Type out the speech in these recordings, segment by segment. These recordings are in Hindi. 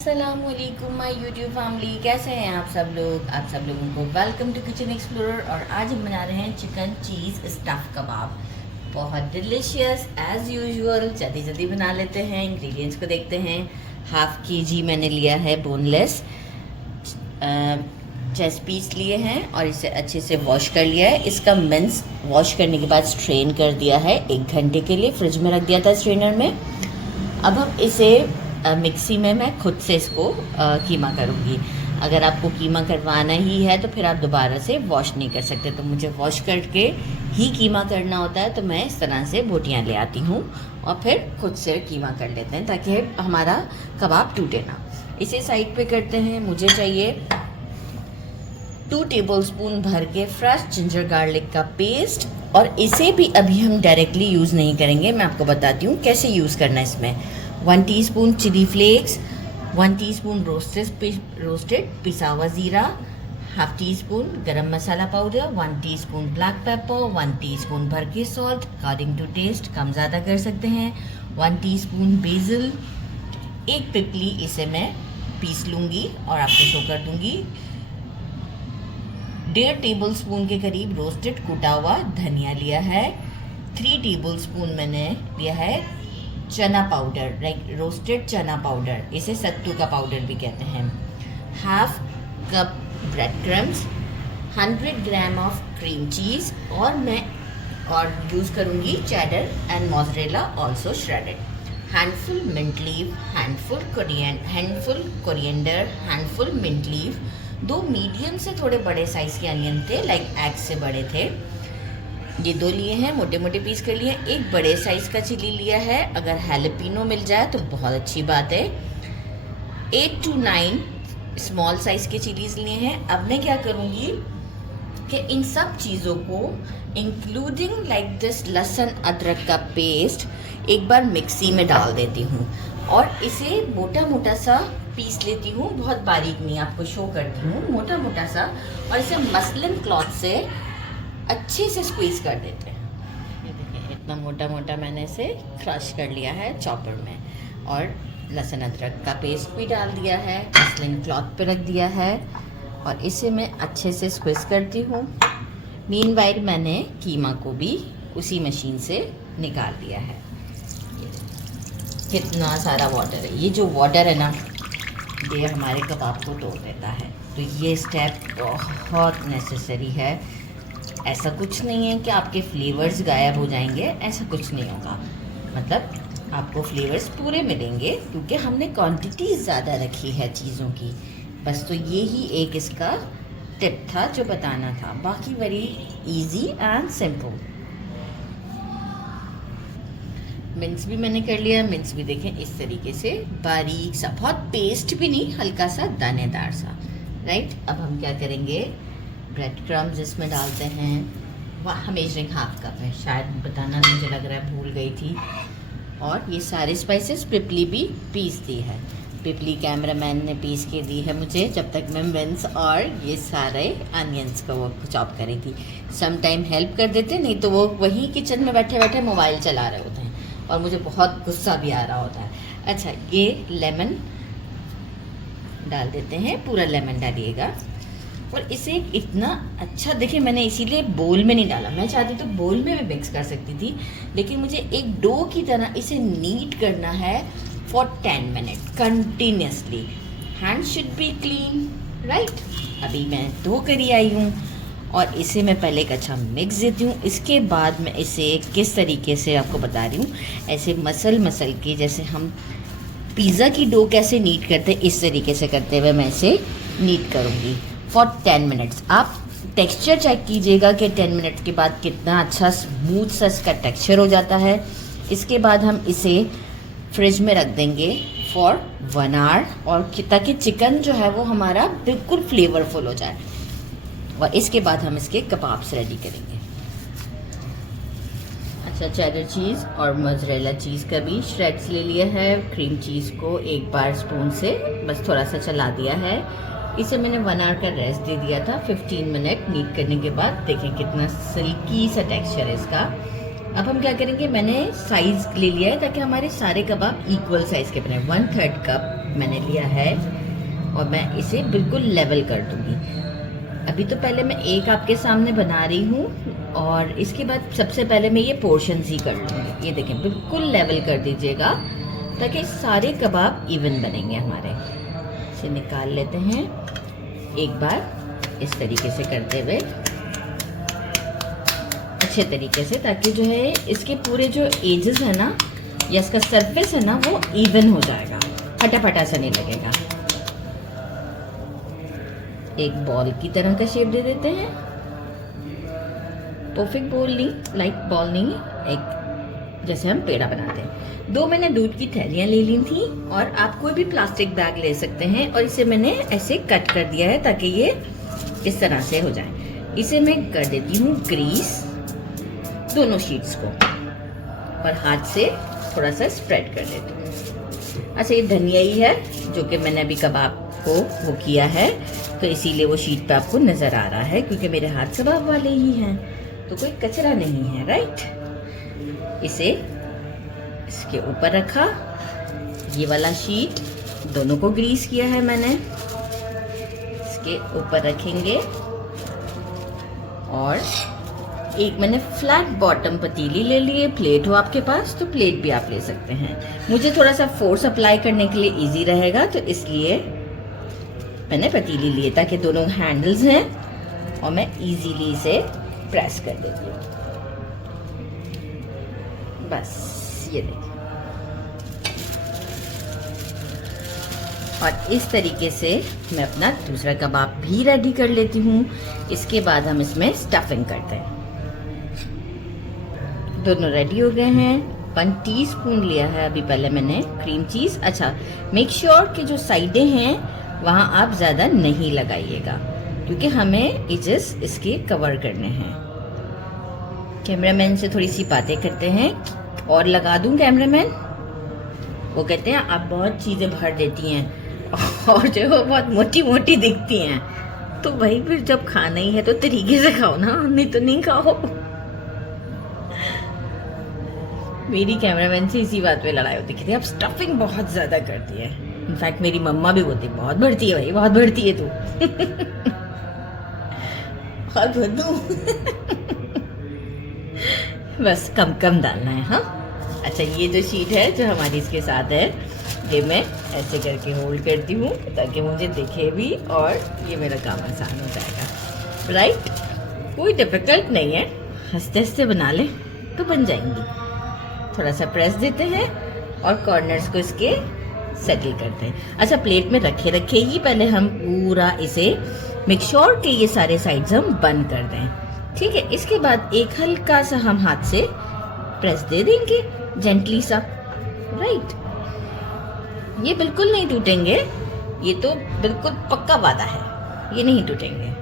अस्सलामुअलैकुम माय यूट्यूब फैमिली, कैसे हैं आप सब लोग। आप सब लोगों को वेलकम टू किचन एक्सप्लोरर। और आज हम बना रहे हैं चिकन चीज़ स्टफ़ कबाब। बहुत डिलीशियस एज़ यूजुअल। जल्दी जल्दी बना लेते हैं। इंग्रेडिएंट्स को देखते हैं। हाफ़ केजी मैंने लिया है बोनलेस चेस्ट पीस लिए हैं और इसे अच्छे से वॉश कर लिया है। इसका मिन्स वॉश करने के बाद स्ट्रेन कर दिया है। 1 घंटे के लिए फ्रिज में रख दिया था स्ट्रेनर में। अब हम इसे मिक्सी में मैं खुद से इसको कीमा करूँगी। अगर आपको कीमा करवाना ही है तो फिर आप दोबारा से वॉश नहीं कर सकते। तो मुझे वॉश करके ही कीमा करना होता है, तो मैं इस तरह से बोटियाँ ले आती हूँ और फिर खुद से कीमा कर लेते हैं ताकि हमारा कबाब टूटे ना। इसे साइड पे करते हैं। मुझे चाहिए 2 टेबलस्पून भर के फ्रेश जिंजर गार्लिक का पेस्ट। और इसे भी अभी हम डायरेक्टली यूज़ नहीं करेंगे, मैं आपको बताती हूँ कैसे यूज़ करना है। इसमें 1 teaspoon chilli flakes, 1 teaspoon roasted पिसा हुआ ज़ीरा, half teaspoon garam masala powder, 1 teaspoon black pepper, 1 teaspoon भर के सॉल्ट, अकॉर्डिंग टू टेस्ट कम ज़्यादा कर सकते हैं, 1 टीस्पून बेसिल, 1 पिपली इसे मैं पीस लूँगी और आपको शो कर दूँगी। 1.5 टेबलस्पून के करीब रोस्टेड कुटा हुआ धनिया लिया है। 3 टेबलस्पून मैंने लिया है चना पाउडर, रोस्टेड चना पाउडर, इसे सत्तू का पाउडर भी कहते हैं। Half cup bread crumbs, 100 gram of cream cheese और यूज़ करूँगी cheddar and mozzarella also shredded. Handful mint leave, handful coriander, handful mint leave. 2 medium से थोड़े बड़े साइज़ के अनियन थे, लाइक एग से बड़े थे, ये 2 लिए हैं, मोटे मोटे पीस कर लिए। 1 बड़े साइज़ का चिली लिया है, अगर हैलपिनो मिल जाए तो बहुत अच्छी बात है। 8 to 9 स्मॉल साइज़ के चिलीज़ लिए हैं। अब मैं क्या करूँगी कि इन सब चीज़ों को इंक्लूडिंग लाइक दिस लहसुन अदरक का पेस्ट एक बार मिक्सी में डाल देती हूँ और इसे मोटा मोटा सा पीस लेती हूँ। बहुत बारीक नहीं, आपको शो करती हूँ, मोटा मोटा सा। और इसे मसलिन क्लॉथ से अच्छे से स्क्वीज़ कर देते हैं। ये देखिए इतना मोटा मोटा मैंने इसे क्रश कर लिया है चॉपर में। और लहसुन अदरक का पेस्ट भी डाल दिया है, मसलिन क्लॉथ पे रख दिया है और इसे मैं अच्छे से स्क्वीज़ करती हूँ। मीनवाइल मैंने कीमा को भी उसी मशीन से निकाल दिया है। कितना सारा वाटर है, ये जो वाटर है ना ये हमारे कबाब को तोड़ देता है। तो ये स्टेप बहुत नेसेसरी है। ऐसा कुछ नहीं है कि आपके फ्लेवर्स गायब हो जाएंगे, ऐसा कुछ नहीं होगा। मतलब आपको फ्लेवर्स पूरे मिलेंगे क्योंकि हमने क्वांटिटी ज़्यादा रखी है चीज़ों की। बस तो ये ही एक इसका टिप था जो बताना था। बाकी very easy and simple. Mince भी मैंने कर लिया। मिन्स भी देखें इस तरीके से बारीक सा, बहुत पेस्ट भी नहीं, हल्का सा दानेदार सा। राइट, अब हम क्या करेंगे, ब्रेड क्रम्स इसमें डालते हैं। वह मेजरिंग हाफ कप है, शायद बताना मुझे लग रहा है भूल गई थी। और ये सारे स्पाइसेस पिपली भी पीस दी है। पिपली कैमरामैन ने पीस के दी है मुझे, जब तक मैं मिन्स और ये सारे अनियंस को वो चॉप करी थी। सम टाइम हेल्प कर देते, नहीं तो वो वहीं किचन में बैठे बैठे मोबाइल चला रहे होते हैं और मुझे बहुत गुस्सा भी आ रहा होता है। अच्छा, ये लेमन डाल देते हैं, पूरा लेमन डालिएगा। और इसे इतना अच्छा, देखिए मैंने इसीलिए बोल में नहीं डाला, मैं चाहती तो बोल में भी मिक्स कर सकती थी, लेकिन मुझे एक डो की तरह इसे नीट करना है for 10 minute continuously. Hand should be clean, right. अभी मैं धो कर ही आई हूँ और इसे मैं पहले एक अच्छा मिक्स देती हूँ। इसके बाद मैं इसे किस तरीके से आपको बता रही हूँ, ऐसे मसल के, जैसे हम पिज़्ज़ा की डो कैसे नीट करते हैं इस तरीके से करते हुए मैं इसे नीट करूँगी फॉर 10 मिनट्स। आप टेक्सचर चेक कीजिएगा कि 10 मिनट के बाद कितना अच्छा स्मूथ सा इसका टेक्सचर हो जाता है। इसके बाद हम इसे फ्रिज में रख देंगे फॉर 1 आवर, और ताकि चिकन जो है वो हमारा बिल्कुल फ्लेवरफुल हो जाए। और इसके बाद हम इसके कबाब्स रेडी करेंगे। अच्छा, चेडर चीज़ और मोज़रेला चीज़ का भी श्रेड्स ले लिया है। क्रीम चीज़ को एक बार स्पून से बस थोड़ा सा चला दिया है। इसे मैंने 1 आवर का रेस्ट दे दिया था। 15 मिनट नीट करने के बाद देखिए कितना सिल्की सा टेक्सचर है इसका। अब हम क्या करेंगे, मैंने साइज ले लिया है ताकि हमारे सारे कबाब इक्वल साइज के बने। 1/3 कप मैंने लिया है और मैं इसे बिल्कुल लेवल कर दूंगी। अभी तो पहले मैं एक आपके सामने बना रही हूँ और इसके बाद सबसे पहले मैं ये पोर्शंस ही कर लूँगी। ये देखें, बिल्कुल लेवल कर दीजिएगा ताकि सारे कबाब इवन बनेंगे हमारे। इसे निकाल लेते हैं एक बार इस तरीके से करते हुए अच्छे तरीके से, ताकि जो है इसके पूरे जो एजेस है ना या इसका सरफेस है ना वो इवन हो जाएगा, फटाफटा सा नहीं लगेगा। एक बॉल की तरह का शेप दे देते हैं, परफेक्ट बॉल नहीं, लाइक बॉल नहीं, एक जैसे हम पेड़ा बनाते हैं। 2 मैंने दूध की थैलियां ले ली थी और आप कोई भी प्लास्टिक बैग ले सकते हैं और इसे मैंने ऐसे कट कर दिया है ताकि ये इस तरह से हो जाए। इसे मैं कर देती हूँ ग्रीस दोनों शीट्स को और हाथ से थोड़ा सा स्प्रेड कर देती हूँ। अच्छा, ये धनिया ही है जो कि मैंने अभी कबाब को वो किया है, तो इसीलिए वो शीट पे आपको नजर आ रहा है, क्योंकि मेरे हाथ कबाब वाले ही हैं तो कोई कचरा नहीं है, राइट। इसे इसके ऊपर रखा, ये वाला शीट दोनों को ग्रीस किया है मैंने, इसके ऊपर रखेंगे। और एक मैंने फ्लैट बॉटम पतीली ले ली है, प्लेट हो आपके पास तो प्लेट भी आप ले सकते हैं। मुझे थोड़ा सा फोर्स अप्लाई करने के लिए इजी रहेगा तो इसलिए मैंने पतीली ली है, ताकि दोनों हैंडल्स हैं और मैं इजीली इसे प्रेस कर देती हूँ। बस ये देखिए, और इस तरीके से मैं अपना दूसरा कबाब भी रेडी कर लेती हूँ। इसके बाद हम इसमें स्टफिंग करते हैं। दोनों रेडी हो गए हैं। 1 टीस्पून लिया है अभी पहले मैंने क्रीम चीज। अच्छा, मेक श्योर कि जो साइडें हैं वहां आप ज्यादा नहीं लगाइएगा, क्योंकि हमें एजेस इसके कवर करने हैं। कैमरामैन से थोड़ी सी बातें करते हैं, और लगा दूं कैमरामैन? वो कहते हैं आप बहुत चीजें भर देती हैं और जो है बहुत मोटी मोटी दिखती हैं। तो भाई फिर जब खाना ही है तो तरीके से खाओ ना, नहीं तो नहीं खाओ। मेरी कैमरामैन से इसी बात पे लड़ाई होती थी, अब स्टफिंग बहुत ज्यादा करती है। इनफैक्ट मेरी मम्मा भी बोलती बहुत बढ़ती है भाई, बहुत बढ़ती है तू। बहुत भद्दू। बस कम कम डालना है। हाँ, अच्छा, ये जो शीट है जो हमारी इसके साथ है, ये मैं ऐसे करके होल्ड करती हूँ ताकि मुझे दिखे भी और ये मेरा काम आसान हो जाएगा, राइट। कोई डिफिकल्ट नहीं है, हंसते हंसते बना ले तो बन जाएंगी। थोड़ा सा प्रेस देते हैं और कॉर्नर्स को इसके सेटल करते हैं। अच्छा, प्लेट में रखे रखे ही पहले हम पूरा इसे मेक श्योर कि ये सारे साइड्स हम बंद कर दें, ठीक है। इसके बाद एक हल्का सा हम हाथ से प्रेस दे देंगे, जेंटली सा, राइट। ये बिल्कुल नहीं टूटेंगे, ये तो बिल्कुल पक्का वादा है, ये नहीं टूटेंगे।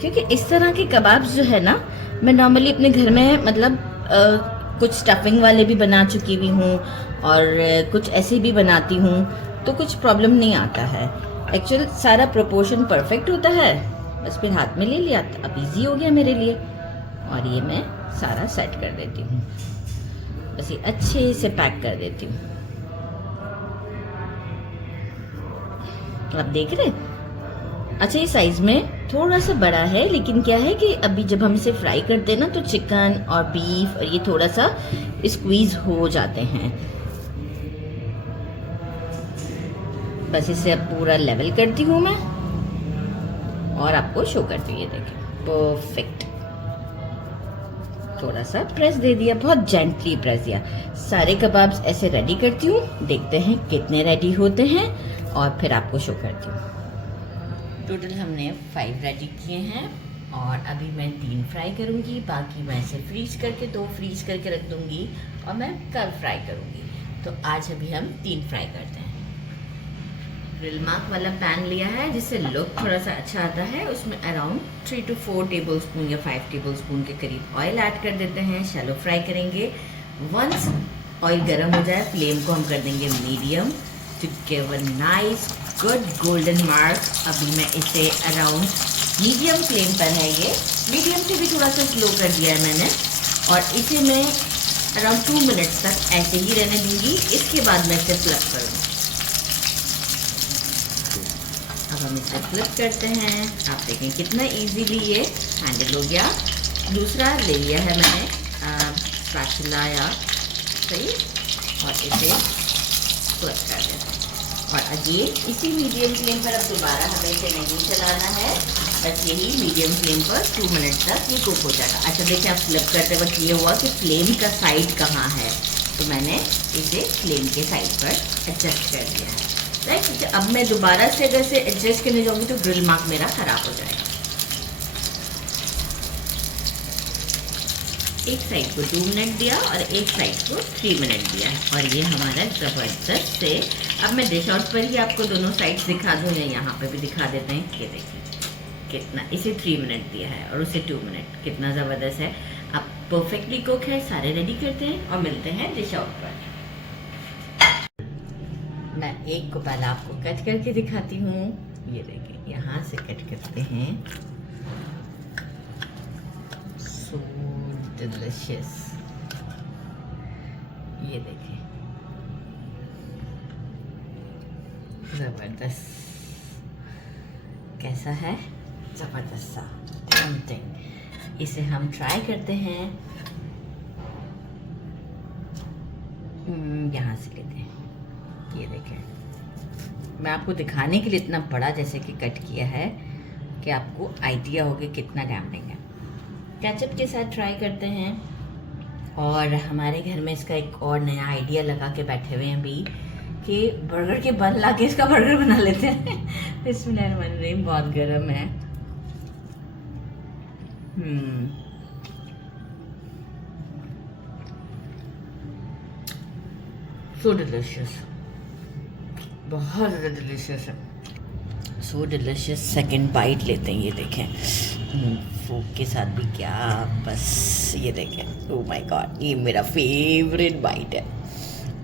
क्योंकि इस तरह के कबाब्स जो है ना, मैं नॉर्मली अपने घर में मतलब कुछ स्टफिंग वाले भी बना चुकी हुई हूँ और कुछ ऐसे भी बनाती हूँ, तो कुछ प्रॉब्लम नहीं आता है। एक्चुअल सारा प्रोपोर्शन परफेक्ट होता है, बस फिर हाथ में ले लिया, अब इजी हो गया मेरे लिए। और ये मैं सारा सेट कर देती हूँ, बस ये अच्छे से पैक कर देती हूँ। आप देख रहे हैं? अच्छा, ये साइज में थोड़ा सा बड़ा है, लेकिन क्या है कि अभी जब हम इसे फ्राई करते हैं ना तो चिकन और बीफ और ये थोड़ा सा स्क्वीज हो जाते हैं। बस इसे अब पूरा लेवल करती हूँ मैं और आपको शो करती हूँ। ये देखें, परफेक्ट। थोड़ा सा प्रेस दे दिया, बहुत जेंटली प्रेस दिया। सारे कबाब्स ऐसे रेडी करती हूँ, देखते हैं कितने रेडी होते हैं और फिर आपको शो करती हूँ। टोटल हमने 5 रेडी किए हैं और अभी मैं 3 फ्राई करूँगी, बाकी मैं इसे फ्रीज करके 2 फ्रीज करके रख दूँगी और मैं कल फ्राई करूँगी। तो आज अभी हम 3 फ्राई करते हैं। ग्रिल मार्क वाला पैन लिया है जिससे लुक थोड़ा सा अच्छा आता है। उसमें अराउंड 3 to 4 टेबलस्पून या 5 टेबलस्पून के करीब ऑयल ऐड कर देते हैं। शैलो फ्राई करेंगे। वंस ऑयल गर्म हो जाए, फ्लेम को हम कर देंगे medium to give a nice good golden mark. अभी मैं इसे अराउंड मीडियम फ्लेम पर है ये मीडियम से भी थोड़ा सा स्लो कर दिया है मैंने। और इसे मैं अराउंड 2 मिनट्स तक ऐसे ही रहने दूंगी। इसके बाद मैं इसे फ्लिप करूँगी। अब हम इसे फ्लिप करते हैं। आप देखें कितना इजीली ये हैंडल हो गया। दूसरा ले लिया है मैंने स्पैचुला या सही, और इसे फ्लिप कर देते हैं। और अगेन इसी मीडियम फ्लेम पर अब दोबारा हमें इसे नहीं चलाना है, बस यही मीडियम फ्लेम पर 2 मिनट तक ये कुक हो जाएगा। अच्छा देखिए, आप फ्लिप करते वक्त ये हुआ कि फ्लेम का साइड कहाँ है, तो मैंने इसे फ्लेम के साइड पर एडजस्ट कर दिया है, राइट। अब मैं दोबारा से अगर से एडजस्ट करने जाऊँगी तो ग्रिल मार्क मेरा ख़राब हो जाएगा। एक साइड को 2 मिनट दिया और एक साइड को 3 मिनट दिया है, और ये हमारा ज़बरदस्त से। अब मैं डिश आउट पर ही आपको दोनों साइड्स दिखा दूँ, या यहाँ पे भी दिखा देते हैं। ये देखिए कितना, इसे 3 मिनट दिया है और उसे 2 मिनट, कितना ज़बरदस्त है। अब परफेक्टली कुक है, सारे रेडी करते हैं और मिलते हैं डिश आउट पर। मैं एक को पहले आपको कट करके दिखाती हूँ। ये देखिए, यहाँ से कट करते हैं। सो डिलिशियस, ये देखिए ज़बरदस्त, कैसा है, ज़बरदस्त सा टेम्पटिंग। इसे हम ट्राई करते हैं। यहाँ से लेते हैं। ये देखें, मैं आपको दिखाने के लिए इतना बड़ा जैसे कि कट किया है कि आपको आइडिया हो कि कितना डैम्पिंग है। केचप के साथ ट्राई करते हैं। और हमारे घर में इसका एक और नया आइडिया लगा के बैठे हुए हैं अभी, कि बर्गर के बन ला के इसका बर्गर बना लेते हैं। बिस्मिल्लाहिर्रहमानिर्रहीम, बहुत गर्म है। सो डिलिशियस, बहुत ज़्यादा डिलिशियस है, सो डिलिशियस। सेकंड बाइट लेते हैं। ये देखें फोक के साथ भी क्या, बस ये देखें, ओह माय गॉड, ये मेरा फेवरेट बाइट है,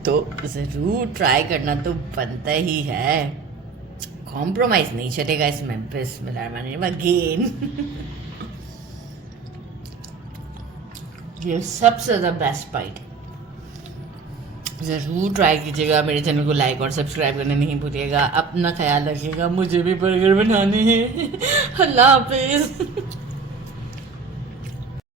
तो ज़रूर ट्राई करना तो बनता ही है, कॉम्प्रोमाइज़ नहीं चलेगा इसमें। बिस्मिल्लाहिर्रहमानिर्रहीम अगेन। ये सबसे ज़्यादा बेस्ट बाइट, ज़रूर ट्राई कीजिएगा। मेरे चैनल को लाइक और सब्सक्राइब करना नहीं भूलिएगा। अपना ख्याल रखिएगा, मुझे भी बर्गर बनाने हैं। अल्लाह हाफिज़।